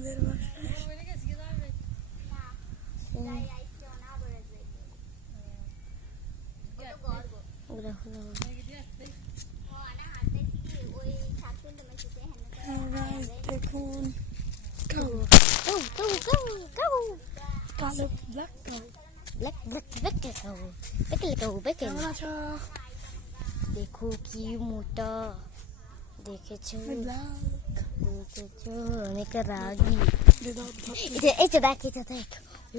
আমাদের বাসায়। দেখুন কালো ব্ল্যাক কেমন আছো? দেখো কি মোটা, দেখেছো দেখেছো, অনেক রাগি। এইটা দেখ, এটা দেখ,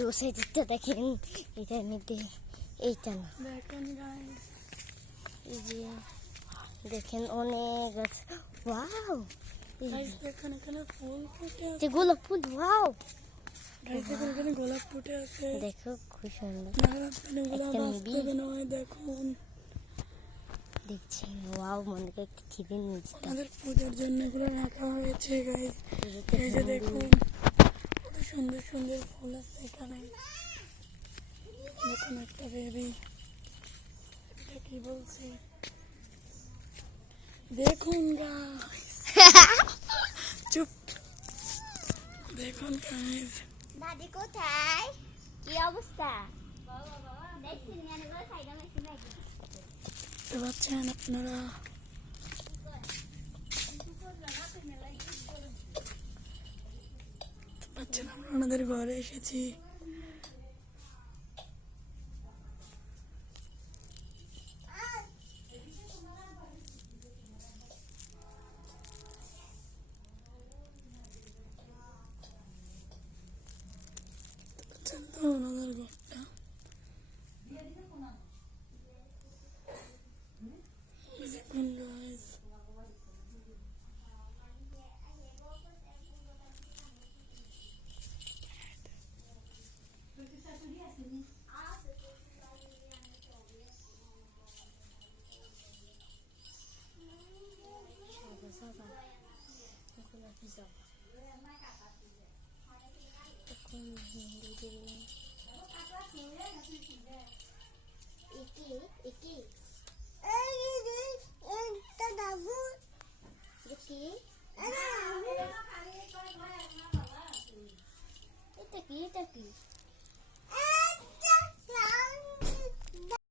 ও সাইডটা দেখেন, এটা মধ্যে এইটা না, দেখুন গাইস, এই যে দেখেন অনেক আছে। ওয়াও গাইস দেখুন এখানে ফুল ফুটে আছে। যে গোলাপ ফুল, ওয়াও গাইস দেখুন এখানে গোলাপ ফুটে আছে। দেখো খুব সুন্দর। বাস্তবে নয়, দেখুন দেখছেন, ওয়াও, মনে করে একটু খিদে নিচ্ছে। আমাদের পূজার জন্য এগুলো রাখা হয়েছে গাইস। এই যে দেখুন কত সুন্দর সুন্দর ফুল আছে এখানে। দেখুন একটা বেবি, এটা কি বলছে দেখুন গাইস। চুপ, দেখুন গাইস। দাদি কোথায়, কি অবস্থা দেখছেন? দেখতে পাচ্ছেন আপনারা, আমরা ওনাদের ঘরে এসেছি। তো ওনাদের ঘরটা দেখুন গাইস। এটা কি